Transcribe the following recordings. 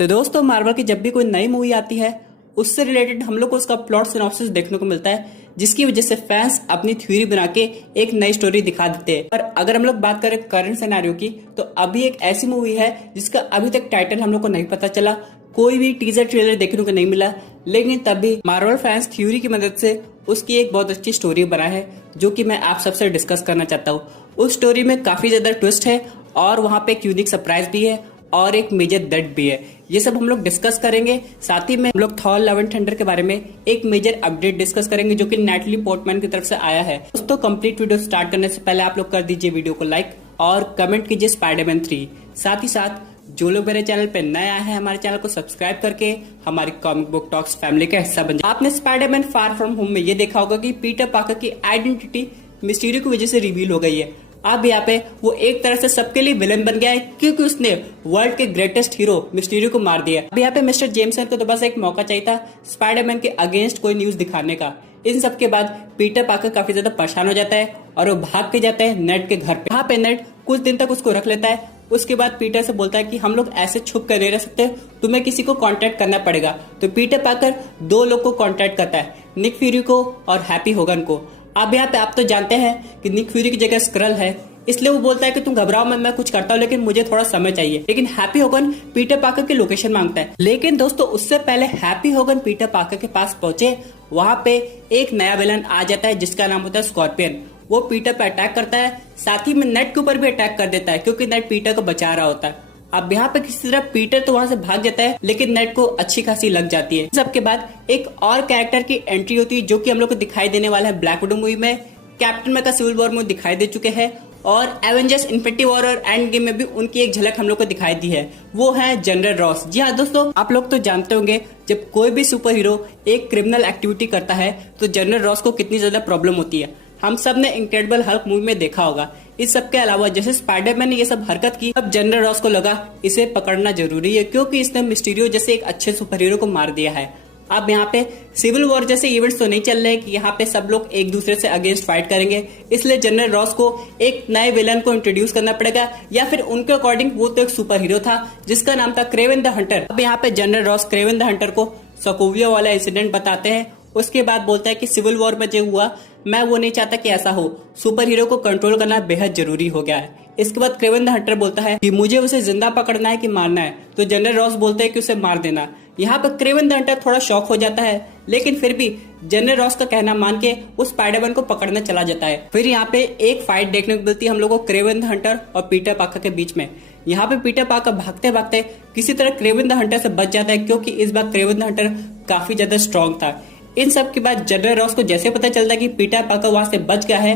तो दोस्तों मार्वल की जब भी कोई नई मूवी आती है उससे रिलेटेड हम लोग को उसका प्लॉट सिनॉप्सिस देखने को मिलता है, जिसकी वजह से फैंस अपनी थ्योरी बना के एक नई स्टोरी दिखा देते हैं। पर अगर हम लोग बात करें करंट सिनेरियो की, तो अभी एक ऐसी मूवी है जिसका अभी तक टाइटल हम लोग को नहीं पता चला, कोई भी टीजर ट्रेलर देखने को नहीं मिला, लेकिन तब भी मार्वल फैंस थ्योरी की मदद से उसकी एक बहुत अच्छी स्टोरी बना है जो कि मैं आप सबसे डिस्कस करना चाहता हूँ। उस स्टोरी में काफी ज्यादा ट्विस्ट है और वहां पे एक यूनिक सरप्राइज भी है और एक मेजर डेथ भी है। ये सब हम लोग डिस्कस करेंगे। साथ ही में हम लोग थॉर लव एंड थंडर के बारे में एक मेजर अपडेट डिस्कस करेंगे जो कि नैटली पोर्टमैन की तरफ से आया है। दोस्तों कंप्लीट वीडियो स्टार्ट करने से पहले आप लोग कर दीजिए वीडियो को लाइक और कमेंट कीजिए स्पाइडरमैन 3। साथ ही साथ जो लोग मेरे चैनल पे नए आए हैं हमारे चैनल को सब्सक्राइब करके हमारी कॉमिक बुक टॉक्स फैमिली का हिस्सा बन जाए। आपने स्पाइडरमैन फार फ्रॉम होम में ये देखा होगा कि पीटर पार्कर की आइडेंटिटी मिस्टीरियो की वजह से रिवील हो गई है। अब यहाँ पे वो एक तरह से सबके लिए विलन बन गया है क्योंकि उसने वर्ल्ड के ग्रेटेस्ट हीरो मिस्टीरियो को मार दिया। अब यहाँ पे मिस्टर जेमसन को तो बस एक मौका चाहिए था स्पाइडरमैन के अगेंस्ट कोई न्यूज दिखाने का। इन सब के बाद पीटर पार्कर काफी ज्यादा परेशान हो जाता है और वो भाग के जाता है नेट के घर पे। वहाँ पे नेट कुछ दिन तक उसको रख लेता है। उसके बाद पीटर से बोलता है कि हम लोग ऐसे छुप कर नहीं रह सकते, तुम्हें किसी को कांटेक्ट करना पड़ेगा। तो पीटर पार्कर दो लोग को कांटेक्ट करता है, निक फ्यूरी को और हैप्पी होगन को। अब यहाँ पे आप तो जानते हैं कि निक फ्यूरी की जगह स्क्रल है, इसलिए वो बोलता है कि तुम घबराओ मत, मैं कुछ करता हूँ लेकिन मुझे थोड़ा समय चाहिए। लेकिन हैप्पी होगन पीटर पार्कर की लोकेशन मांगता है। लेकिन दोस्तों उससे पहले हैप्पी होगन पीटर पार्कर के पास पहुंचे, वहां पे एक नया विलन आ जाता है जिसका नाम होता है स्कॉर्पियन। वो पीटर पर अटैक करता है, साथ ही में नेट के ऊपर भी अटैक कर देता है क्योंकि नेट पीटर को बचा रहा होता है। अब यहाँ पे किसी तरह पीटर तो वहां से भाग जाता है लेकिन नेट को अच्छी खासी लग जाती है। सबके बाद एक और कैरेक्टर की एंट्री होती है जो कि हम लोग को दिखाई देने वाला है ब्लैक विडो मूवी में। कैप्टन अमेरिका सिविल वॉर में दिखाई दे चुके हैं और एवेंजर्स इन्फिनिटी वॉर और एंड गेम में भी उनकी एक झलक हम लोग को दिखाई दी है। वो है जनरल रॉस। जी हाँ दोस्तों, आप लोग तो जानते होंगे जब कोई भी सुपर हीरो एक क्रिमिनल एक्टिविटी करता है तो जनरल रॉस को कितनी ज्यादा प्रॉब्लम होती है। हम सब ने इनक्रेडिबल हल्क मूवी में देखा होगा। इस सब के अलावा जैसे स्पाइडरमैन ने ये सब हरकत की, अब जनरल रॉस को लगा इसे पकड़ना जरूरी है क्योंकि इसने मिस्टीरियो जैसे एक अच्छे सुपर हीरो को मार दिया है। अब यहाँ पे सिविल वॉर जैसे इवेंट्स तो नहीं चल रहे कि यहाँ पे सब लोग एक दूसरे से अगेंस्ट फाइट करेंगे, इसलिए जनरल रॉस को एक नए विलन को इंट्रोड्यूस करना पड़ेगा, या फिर उनके अकॉर्डिंग वो तो एक सुपर हीरो था जिसका नाम था क्रेवन द हंटर। अब यहाँ पे general Ross Kraven the Hunter को सोकोविया वाला इंसिडेंट बताते हैं। उसके बाद बोलता है कि सिविल वॉर में जो हुआ मैं वो नहीं चाहता कि ऐसा हो, सुपर हीरो को कंट्रोल करना बेहद जरूरी हो गया है। इसके बाद क्रेवन द हंटर बोलता है कि मुझे उसे जिंदा पकड़ना है कि मारना है, तो जनरल रॉस बोलते हैं कि उसे मार देना। यहाँ पर क्रेवन द हंटर थोड़ा शॉक हो जाता है लेकिन फिर भी जनरल रॉस का कहना मान के उस स्पाइडरमैन को पकड़ने चला जाता है। फिर यहाँ पे एक फाइट देखने को मिलती है हम लोगों को क्रेवन द हंटर और पीटर पार्कर के बीच में। यहाँ पे पीटर पार्कर भागते भागते किसी तरह क्रेवन द हंटर से बच जाता है क्योंकि इस बार क्रेवन द हंटर काफी ज्यादा स्ट्रॉन्ग था। इन सब के बाद जनरल रॉस को जैसे पता चलता है कि पीटर पार्कर वहां से बच गया है,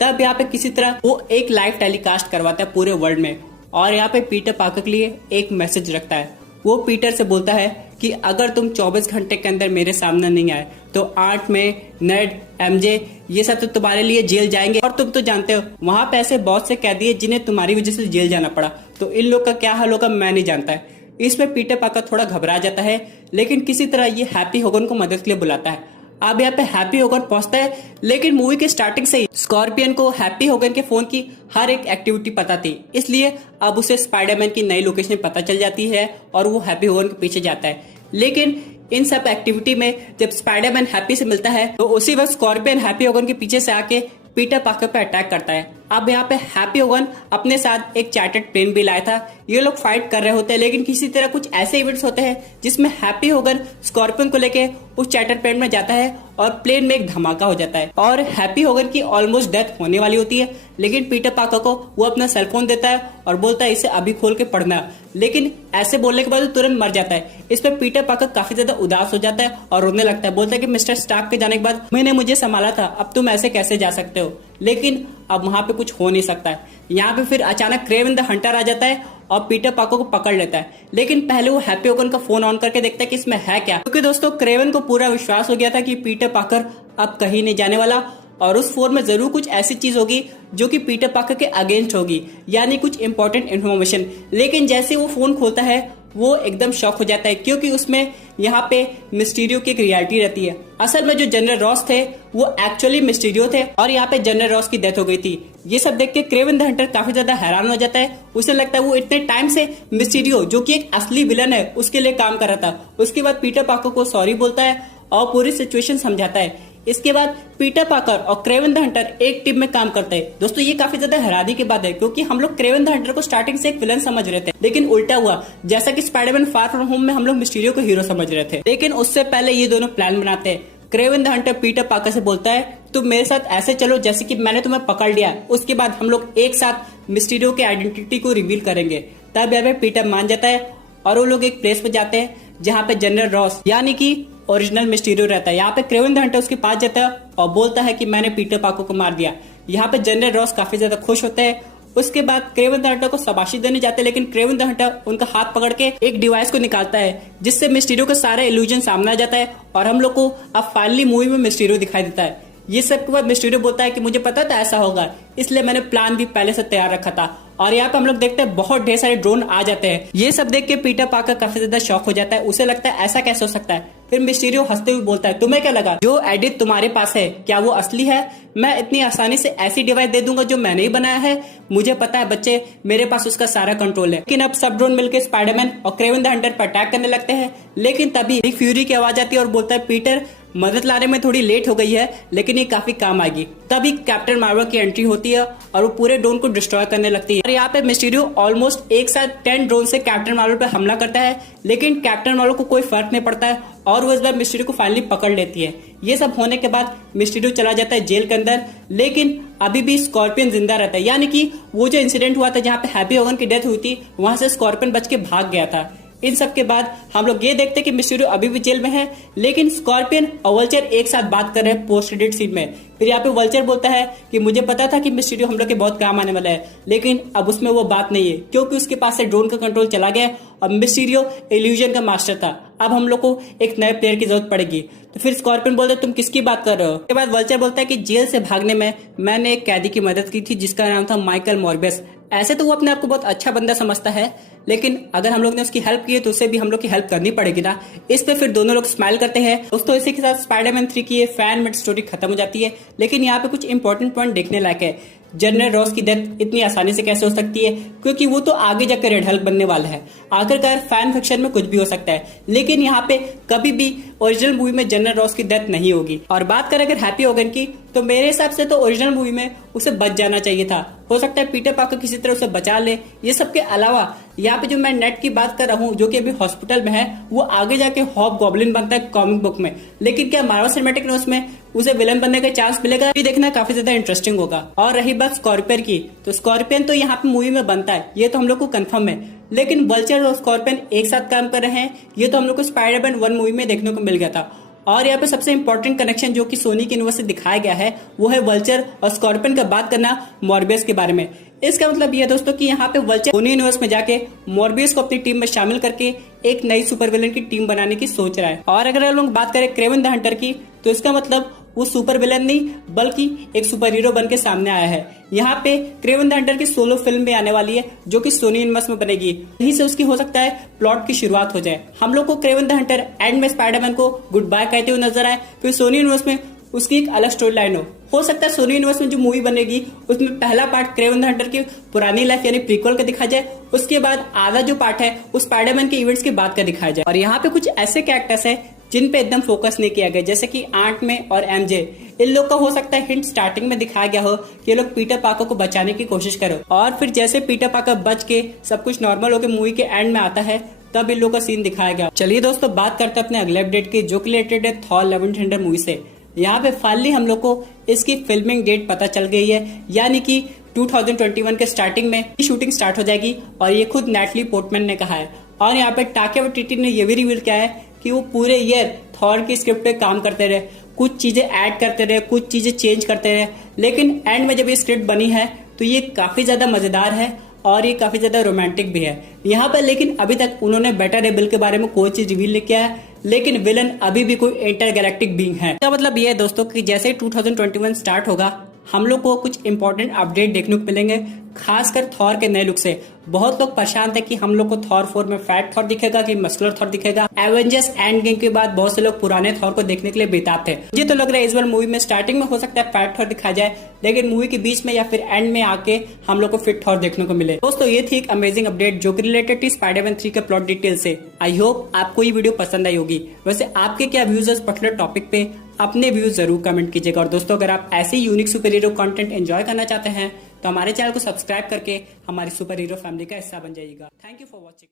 तब यहाँ पे किसी तरह वो एक लाइव टेलीकास्ट करवाता है पूरे वर्ल्ड में और यहाँ पे पीटर पार्कर के लिए एक मैसेज रखता है। वो पीटर से बोलता है कि अगर तुम 24 घंटे के अंदर मेरे सामने नहीं आए तो आंट में नेड एमजे ये सब तो तुम्हारे लिए जेल जाएंगे, और तुम तो जानते हो वहां पे ऐसे बहुत से कैदी है जिन्हें तुम्हारी वजह से जेल जाना पड़ा, तो इन लोग का क्या हाल होगा मैं नहीं जानता है। इसमें पीटर पार्कर थोड़ा घबरा जाता है लेकिन किसी तरह ये हैप्पी होगन को मदद के लिए बुलाता है। अब यहाँ पे हैप्पी होगन पहुंचता है लेकिन मूवी के स्टार्टिंग से ही स्कॉर्पियन को हैप्पी होगन के फोन की हर एक एक्टिविटी पता थी, इसलिए अब उसे स्पाइडरमैन की नई लोकेशन पता चल जाती है और वो हैप्पी होगन के पीछे जाता है। लेकिन इन सब एक्टिविटी में जब स्पाइडरमैन हैप्पी से मिलता है तो उसी वक्त स्कॉर्पियन हैप्पी होगन के पीछे से आके पीटर पार्कर पे अटैक करता है। अब यहाँ पे हैप्पी होगन अपने साथ एक चार्टर्ड प्लेन भी लाया था। ये लोग फाइट कर रहे होते हैं लेकिन किसी तरह कुछ ऐसे इवेंट्स होते हैं जिसमें हैप्पी होगन स्कॉर्पियन को लेके उस चार्टर्ड प्लेन में जाता है और प्लेन में एक धमाका हो जाता है और हैप्पी होगन की ऑलमोस्ट डेथ होने वाली होती है। लेकिन पीटर पार्कर को वो अपना सेलफोन देता है और बोलता है इसे अभी खोल के पढ़ना, लेकिन ऐसे बोलने के बाद वो तुरंत मर जाता है। इस पर पीटर पार्कर काफी ज्यादा उदास हो जाता है और रोने लगता है। बोलता है कि मिस्टर स्टार्क के जाने के बाद मैंने मुझे संभाला था, अब तुम ऐसे कैसे जा सकते हो। लेकिन अब वहां पे कुछ हो नहीं सकता है। यहाँ पे फिर अचानक क्रेवन द हंटर आ जाता है और पीटर पार्कर को पकड़ लेता है। लेकिन पहले वो हैप्पी होगन का फोन ऑन करके देखता है कि इसमें है क्या, क्योंकि दोस्तों क्रेवन को पूरा विश्वास हो गया था कि पीटर पार्कर अब कहीं नहीं जाने वाला और उस फोन में जरूर कुछ ऐसी चीज होगी जो कि पीटर पार्कर के अगेंस्ट होगी, यानी कुछ इंपॉर्टेंट इन्फॉर्मेशन। लेकिन जैसे वो फोन खोलता है वो एकदम शॉक हो जाता है, क्योंकि उसमें यहाँ पे मिस्टीरियो की एक रियलिटी रहती है। असल में जो जनरल रॉस थे वो एक्चुअली मिस्टीरियो थे और यहाँ पे जनरल रॉस की डेथ हो गई थी। ये सब देख के क्रेवन द हंटर काफी ज्यादा हैरान हो जाता है। उसे लगता है वो इतने टाइम से मिस्टीरियो, जो कि एक असली विलन है, उसके लिए काम कर रहा था। उसके बाद पीटर पार्कर को सॉरी बोलता है और पूरी सिचुएशन समझाता है। इसके बाद पीटर पार्कर और क्रेवन द हंटर एक टीम में काम करते हैं। दोस्तों ये काफी ज्यादा हैरानी की बात है, क्योंकि हम लोग क्रेवन द हंटर को स्टार्टिंग से एक विलन समझ रहे थे, लेकिन उल्टा हुआ। जैसा कि स्पाइडरमैन फार फ्रॉम होम में हम लोग मिस्टीरियो को हीरो समझ रहे थे, लेकिन उससे पहले ये दोनों प्लान बनाते हैं। Kraven the Hunter Peter Parker से बोलता है तुम मेरे साथ ऐसे चलो जैसे कि मैंने तुम्हें पकड़ लिया, उसके बाद हम लोग एक साथ मिस्टीरियो के आइडेंटिटी को रिवील करेंगे। तब यहाँ पे पीटर मान जाता है और वो लोग एक प्लेस पे जाते हैं जहाँ पे जनरल रॉस यानी कि ओरिजिनल मिस्टीरियो रहता है। यहाँ पे क्रेवन द हंटर उसके पास जाता है और बोलता है कि मैंने पीटर पार्कर को मार दिया। यहाँ पे जनरल रॉस काफी ज्यादा खुश होते हैं। उसके बाद क्रेवन द हंटर को शाबाशी देने जाते हैं, लेकिन क्रेवन द हंटर उनका हाथ पकड़ के एक डिवाइस को निकालता है, जिससे मिस्टीरियो का सारा इल्यूजन सामने आ जाता है और हम लोग को अब फाइनली मूवी में मिस्टीरियो दिखाई देता है। ये सब के बाद मिस्टीरियो बोलता है कि मुझे पता था ऐसा होगा, इसलिए मैंने प्लान भी पहले से तैयार रखा था। और यहाँ पे हम लोग देखते हैं बहुत ढेर सारे ड्रोन आ जाते हैं। ये सब देख के पीटर पार्कर काफी ज्यादा शॉक हो जाता है। उसे लगता है ऐसा कैसे हो सकता है। फिर मिस्टीरियो हंसते हुए बोलता है तुम्हें क्या लगा जो एडिट तुम्हारे पास है क्या वो असली है? मैं इतनी आसानी से ऐसी डिवाइस दे दूंगा जो मैंने ही बनाया है? मुझे पता है बच्चे, मेरे पास उसका सारा कंट्रोल है। लेकिन अब सब ड्रोन मिलकर स्पाइडरमैन और क्रेवन द हंटर पर अटैक करने लगते हैं, लेकिन तभी निक फ्यूरी की आवाज आती है और बोलता है पीटर मदद लाने में थोड़ी लेट हो गई है, लेकिन ये काफी काम आएगी। तभी कैप्टन मार्वल की एंट्री होती है और वो पूरे ड्रोन को डिस्ट्रॉय करने लगती है। और यहाँ पे मिस्टीरियो ऑलमोस्ट एक साथ 10 ड्रोन से कैप्टन मार्वल पे हमला करता है, लेकिन कैप्टन मार्वल को कोई फर्क नहीं पड़ता है और वो इस बार मिस्टीरियो को फाइनली पकड़ लेती है। ये सब होने के बाद मिस्टीरियो चला जाता है जेल के अंदर, लेकिन अभी भी स्कॉर्पियन जिंदा रहता है। यानी कि वो जो इंसिडेंट हुआ था जहाँ पे हैप्पी होगन की डेथ हुई थी, वहां से स्कॉर्पियन बच के भाग गया था। इन सब के बाद हम लोग ये देखते हैं कि मिस्टीरियो अभी भी जेल में है, लेकिन स्कॉर्पियन और वल्चर एक साथ बात कर रहे हैं पोस्ट क्रेडिट सीन में। फिर यहाँ पे वल्चर बोलता है कि मुझे पता था कि मिस्टीरियो हम लोग के बहुत काम आने वाला है, लेकिन अब उसमें वो बात नहीं है, क्योंकि उसके पास से ड्रोन का कंट्रोल चला गया और मिस्टीरियो इल्यूजन का मास्टर था। अब हम लोग को एक नए प्लेयर की जरूरत पड़ेगी। तो फिर स्कॉर्पियन बोलता है तुम किसकी बात कर रहे हो? उसके बाद वल्चर बोलता है कि जेल से भागने में मैंने एक कैदी की मदद की थी जिसका नाम था माइकल मॉर्बियस। ऐसे तो वो अपने आप को बहुत अच्छा बंदा समझता है, लेकिन अगर हम लोग ने उसकी हेल्प की है तो उसे भी हम लोग की हेल्प करनी पड़ेगी ना। इस पे फिर दोनों लोग स्माइल करते हैं। दोस्तों इसी के साथ स्पाइडरमैन 3 की ये फैन मेड स्टोरी खत्म हो जाती है, लेकिन यहाँ पे कुछ इंपॉर्टेंट पॉइंट देखने लायक है। जनरल रॉस की डेथ इतनी आसानी से कैसे हो सकती है, क्योंकि वो तो आगे जाकर रेड हल्क बनने वाला है। आखिरकार फैन फिक्शन में कुछ भी हो सकता है, लेकिन यहाँ पे कभी भी ओरिजिनल मूवी में जनरल रॉस की डेथ नहीं होगी। और बात करें अगर हैप्पी होगन की, तो मेरे हिसाब से तो ओरिजिनल मूवी में उसे बच जाना चाहिए था। हो सकता है पीटर पार्कर किसी तरह उसे बचा ले। ये सब के अलावा यहाँ पे जो मैं नेट की बात कर रहा हूँ, जो कि अभी हॉस्पिटल में है, वो आगे जाके हॉब गॉब्लिन बनता है कॉमिक बुक में। लेकिन क्या मार्वल सिनेमैटिक यूनिवर्स में उसे विलन बनने का चांस मिलेगा? ये देखना काफी ज्यादा इंटरेस्टिंग होगा। और रही बात स्कॉर्पियन की, तो स्कॉर्पियन तो यहाँ पे मूवी में बनता है, ये तो हम लोग को कंफर्म है। लेकिन वल्चर और स्कॉर्पियन एक साथ काम कर रहे हैं, ये तो हम लोग को स्पाइडरमैन 1 मूवी में देखने को मिल गया था। और यहाँ पे सबसे इंपॉर्टेंट कनेक्शन जो कि सोनी की यूनिवर्स से दिखाया गया है, वो है वल्चर और स्कॉर्पियन का बात करना मॉर्बियस के बारे में। इसका मतलब ये है दोस्तों कि यहाँ पे वल्चर सोनी यूनिवर्स में जाके मॉर्बियस को अपनी टीम में शामिल करके एक नई सुपर विलन की टीम बनाने की सोच रहा है। और अगर हम लोग बात करें क्रेवन द हंटर की, तो इसका मतलब वो सुपर विलन नहीं बल्कि एक सुपर हीरो बन के सामने आया है। यहाँ पे क्रेवन द हंटर की सोलो फिल्म भी आने वाली है, जो कि सोनी यूनिवर्स में बनेगी। यहीं से उसकी हो सकता है प्लॉट की शुरुआत हो जाए। हम लोग को क्रेवन द हंटर एंड में स्पाइडरमैन को गुड बाय कहते हुए नजर आए, फिर सोनी यूनिवर्स में उसकी एक अलग स्टोरी लाइन हो सकता है सोनी यूनिवर्स में जो मूवी बनेगी उसमें पहला पार्ट क्रेवन द हंटर की पुरानी लाइफ यानी प्रीक्वल का दिखाया जाए, उसके बाद आधा जो पार्ट है उस स्पाइडरमैन के इवेंट्स के बाद का दिखाया जाए। और यहाँ पे कुछ ऐसे कैरेक्टर्स है जिन पे एकदम फोकस नहीं किया गया, जैसे कि आंट में और एमजे। इन लोग का हो सकता है हिंट स्टार्टिंग में दिखाया गया हो कि ये लोग पीटर पार्कर को बचाने की कोशिश करो, और फिर जैसे पीटर पार्कर बच के सब कुछ नॉर्मल होकर मूवी के एंड में आता है तब इन लोग का सीन दिखाया गया। चलिए दोस्तों बात करते हैं अपने अगले अपडेट की, जो कि रिलेटेड है Thor love and thunder movie से। यहाँ पे फाइनली हम लोग को इसकी फिल्मिंग डेट पता चल गई है, यानी कि 2021 के स्टार्टिंग में शूटिंग स्टार्ट हो जाएगी, और ये खुद नेटली पोर्टमैन ने कहा है। और यहाँ पे टाके वाइटिटी ने ये भी रिवील किया है कि वो पूरे ईयर थॉर की स्क्रिप्ट पे काम करते रहे, कुछ चीजें ऐड करते रहे, कुछ चीजें चेंज करते रहे, लेकिन एंड में जब ये स्क्रिप्ट बनी है तो ये काफी ज्यादा मजेदार है और ये काफी ज्यादा रोमांटिक भी है। यहाँ पर लेकिन अभी तक उन्होंने बेटर रेबल के बारे में कोई चीज रिवील नहीं किया है, लेकिन विलन अभी भी कोई इंटरगैलेक्टिक बीइंग है। इसका मतलब ये है दोस्तों कि जैसे 2021 स्टार्ट होगा हम लोग को कुछ इंपॉर्टेंट अपडेट देखने को मिलेंगे, खासकर थॉर के नए लुक से। बहुत लोग परेशान थे कि हम लोग को थॉर 4 में फैट थॉर दिखेगा कि मस्कुलर थॉर दिखेगा। एवेंजर्स एंड गेम के बाद बहुत से लोग पुराने थॉर को देखने के लिए बेताब थे। मुझे तो लग रहा है इस बार मूवी में स्टार्टिंग में हो सकता है फैट थॉर दिखाया जाए, लेकिन मूवी के बीच में या फिर एंड में आके हम लोग को फिट थॉर देखने को मिले। दोस्तों ये थी एक अमेजिंग अपडेट जो कि रिलेटेड थी स्पाइडरमैन 3 के प्लॉट डिटेल से। आई होप आपको ये वीडियो पसंद आई होगी। वैसे आपके क्या व्यूज है इस पर्टिकुलर टॉपिक पे, अपने व्यूज जरूर कमेंट कीजिएगा। और दोस्तों अगर आप ऐसे unique super hero content enjoy करना चाहते हैं तो हमारे चैनल को सब्सक्राइब करके हमारी सुपर हीरो फैमिली का हिस्सा बन जाइएगा। Thank you for watching.